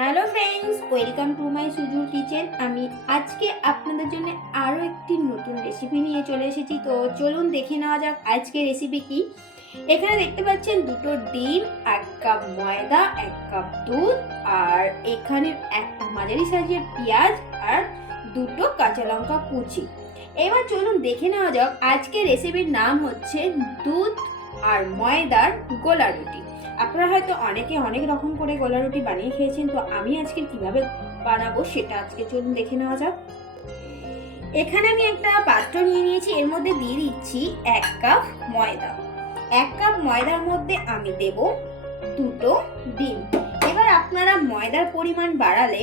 Hello friends, welcome to my সুজুর kitchen. আমি আজকে আপনাদের জন্য আরও একটি নতুন রেসিপি নিয়ে চলে এসেছি। তো চলুন দেখে নেওয়া যাক আজকে রেসিপি কি। এখানে দেখতে পাচ্ছেন দুটো ডিম, 1 কাপ ময়দা, 1 কাপ দুধ, আর এখানে একটা মাঝারি সাইজের পেঁয়াজ আর দুটো কাঁচা লঙ্কা কুচি। এবার চলুন দেখে নেওয়া যাক আজকে রেসিপির নাম হচ্ছে দুধ আর ময়দার গোলা রুটি। আপনারা হয়তো অনেকে অনেক রকম করে গোলা রুটি বানিয়ে খেয়েছেন, তো আমি আজকে কিভাবে বানাবো সেটা আজকে চলুন দেখে নেওয়া যাক। এখানে আমি একটা পাত্র নিয়ে নিয়েছি, এর মধ্যে দিয়ে দিচ্ছি 1 কাপ ময়দা। 1 কাপ ময়দার মধ্যে আমি দেব দুটো ডিম। এবার আপনারা ময়দার পরিমাণ বাড়ালে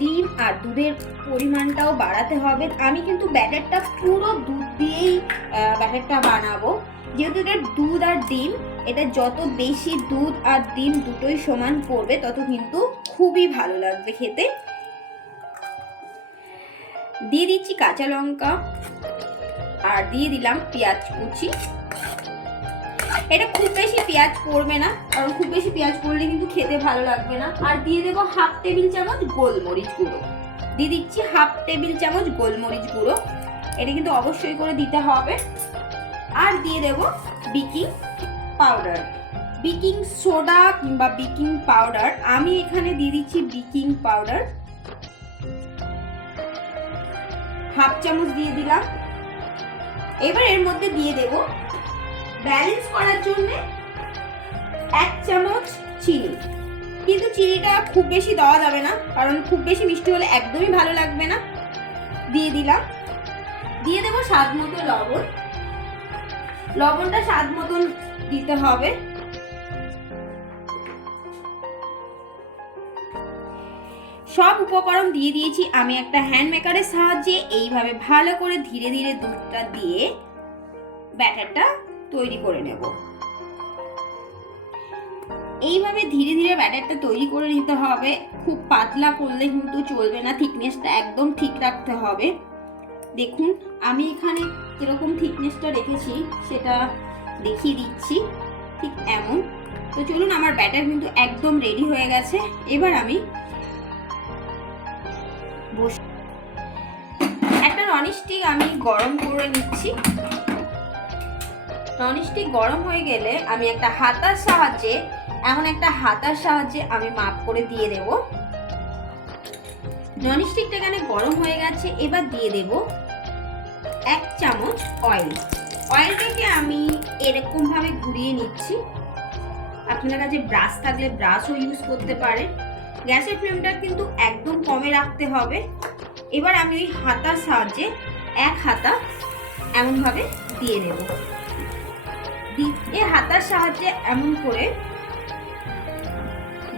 ডিম আর দুধের পরিমাণটাও বাড়াতে হবে। আমি কিন্তু ব্যাটারটা পুরো দুধ দিয়েই ব্যাটারটা বানাবো, যেহেতু এটা দুধ আর ডিম, এটা যত বেশি দুধ আর ডিম দুটোই সমান পড়বে তত কিন্তু খুবই ভালো লাগবে খেতে। দিয়ে দিচ্ছি কাঁচা লঙ্কা আর দিয়ে দিলাম পেঁয়াজ কুচি। এটা খুব বেশি পেঁয়াজ পড়বে না, কারণ খুব বেশি পেঁয়াজ পড়লে কিন্তু খেতে ভালো লাগবে না। আর দিয়ে দেবো 1/2 টেবিল চামচ গোলমরিচ গুঁড়ো। দিয়ে দিচ্ছি 1/2 টেবিল চামচ গোলমরিচ গুঁড়ো, এটা কিন্তু অবশ্যই করে দিতে হবে। আর দিয়ে দেব বেকিং পাউডার, বেকিং সোডা কিংবা বেকিং পাউডার। আমি এখানে দিয়ে দিচ্ছি বেকিং পাউডার 1/2 চামচ দিয়ে দিলাম। এবার এর মধ্যে দিয়ে দেব ব্যালেন্স করার জন্য 1 চামচ চিনি, কিন্তু চিনিটা খুব বেশি দেওয়া যাবে না, কারণ খুব বেশি মিষ্টি হলে একদমই ভালো লাগবে না। দিয়ে দিলাম। দিয়ে দেব স্বাদ মতো লবণ, লবণটা স্বাদ মতন দিতে হবে। সব উপকরণ দিয়ে দিয়েছি। আমি একটা হ্যান্ড মেকারের সাহায্যে এইভাবে ভালো করে ধীরে ধীরে দুধটা দিয়ে ব্যাটারটা তৈরি করে নেব। এইভাবে ধীরে ধীরে ব্যাটারটা তৈরি করে নিতে হবে। খুব পাতলা করলে কিন্তু চলবে না, থিকনেসটা একদম ঠিক রাখতে হবে। দেখুন আমি এখানে কিরকম থিকনেসটা রেখেছি সেটা দেখিয়ে দিচ্ছি, ঠিক এমন। তো চলুন, আমার ব্যাটার কিন্তু একদম রেডি হয়ে গেছে। এবার আমি একটা ননস্টিক আমি গরম করে নিচ্ছি। ননস্টিক গরম হয়ে গেলে আমি একটা হাতার সাহায্যে, এমন একটা হাতার সাহায্যে আমি মাপ করে দিয়ে দেব। ননস্টিকটা এখানে গরম হয়ে গেছে। এবার দিয়ে দেব 1 চামচ অয়েল। অয়েলটাকে আমি এরকম ভাবে ঘুরিয়ে নিচ্ছি। আপনার কাছে ব্রাশ থাকলে ব্রাশও ইউজ করতে পারেন। গ্যাসের ফ্লেমটা কিন্তু একদম কমে রাখতে হবে। এবার আমি ওই হাতার সাহায্যে 1 হাতা এমন ভাবে দিয়ে দেব। দিয়ে হাতার সাহায্যে এমন করে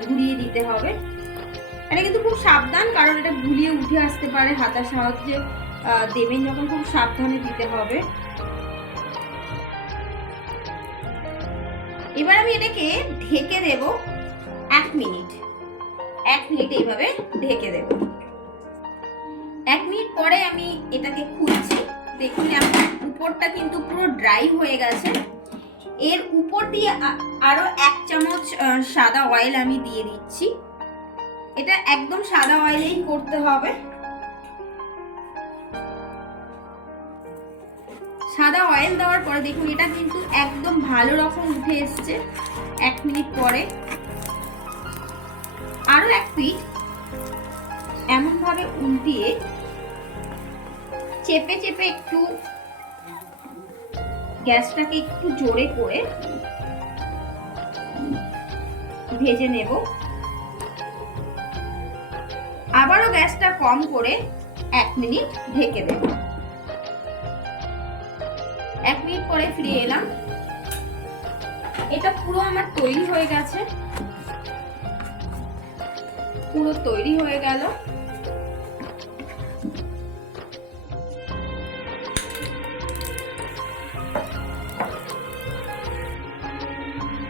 ঘুরিয়ে দিতে হবে। এটা কিন্তু খুব সাবধান, কারণ এটা ঘুরিয়ে উঠে আসতে পারে। হাতার সাহায্যে দেবেন যখন, খুব সাবধানে দিতে হবে। এবার আমি এটাকে ঢেকে দেব 1 মিনিট। 1 মিনিট এইভাবে ঢেকে দেব। 1 মিনিট পরে আমি এটাকে খুলছি। দেখুন আমার উপরটা কিন্তু পুরো ড্রাই হয়ে গেছে। এর উপর দিয়ে আরো 1 চামচ সাদা অয়েল আমি দিয়ে দিচ্ছি। এটা একদম সাদা অয়েলেই করতে হবে। সাদা অয়েল দেওয়ার পরে দেখুন এটা কিন্তু একদম ভালো রকম উঠে এসছে 1 মিনিট পরে। আরো 1 পিঠ এমন ভাবে উল্টিয়ে চেপে চেপে একটু গ্যাসটাকে একটু জোরে করে ভেজে নেব। আবারও গ্যাসটা কম করে 1 মিনিট ঢেকে দেব। 1 মিনিট পরে ফিরে এলাম। এটা পুরো আমার তৈরি হয়ে গেছে, পুরো তৈরি হয়ে গেল।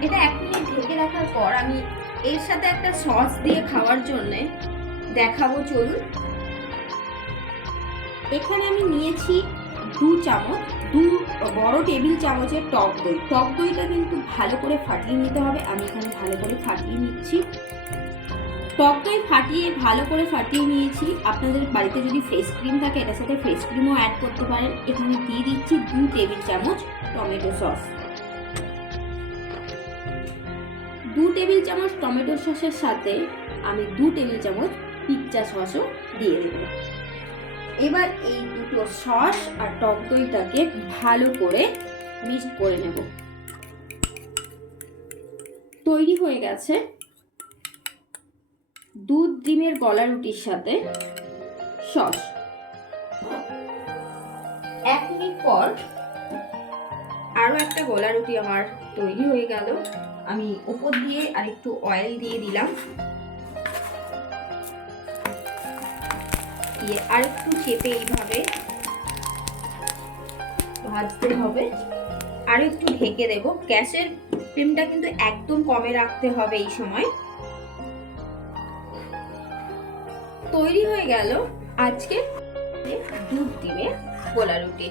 এটা 1 মিনিট ঢেকে রাখার পর আমি এর সাথে একটা সস দিয়ে খাওয়ার জন্য দেখাবো। চলুন, এখানে আমি নিয়েছি 2 চামচ, 2 বড় টেবিল চামচের টক দই। টক দইটা কিন্তু ভালো করে ফাটিয়ে নিতে হবে। আমি এখানে ভালো করে ফাটিয়ে নিচ্ছি। টক দই ফাটিয়ে ভালো করে ফাটিয়ে নিয়েছি। আপনাদের বাড়িতে যদি ফ্রেশ ক্রিম থাকে এটার সাথে ফ্রেশ ক্রিমও অ্যাড করতে পারেন। এখানে দিয়ে দিচ্ছি 2 টেবিল চামচ টমেটো সস। 2 টেবিল চামচ টমেটো সসের সাথে আমি 2 টেবিল চামচ পিৎজা সসও দিয়ে দেব। এবার এই দুটো সস আর টক দইটাকে ভালো করে মিক্স করে নেব। তৈরি হয়ে গেছে দুধ ডিমের গলা রুটির সাথে সস। 1 মিনিট পর আরো একটা গলা রুটি আমার তৈরি হয়ে গেল। আমি উপর দিয়ে আরেকটু অয়েল দিয়ে দিলাম, দিয়ে আরেকটু চেপে এইভাবে ভাজতে হবে, আর একটু ঢেকে দেব। গ্যাসের ফ্লেমটা কিন্তু একদম কমে রাখতে হবে এই সময়। তৈরি হয়ে গেল আজকে দুধ ডিমের গোলা রুটি।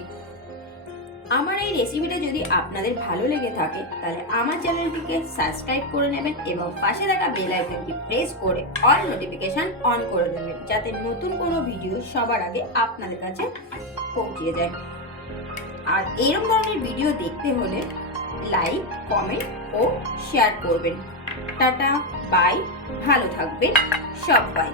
আমার এই রেসিপিটা যদি আপনাদের ভালো লেগে থাকে তাহলে আমার চ্যানেলটিকে সাবস্ক্রাইব করে নেবেন এবং পাশে থাকা বেল আইকনটি প্রেস করে অল নোটিফিকেশন অন করে দেবেন, যাতে নতুন কোনো ভিডিও সবার আগে আপনাদের কাছে পৌঁছে যায়। আর এরকম ধরনের ভিডিও দেখতে হলে লাইক, কমেন্ট ও শেয়ার করবেন। টাটা, বাই, ভালো থাকবেন সবাই।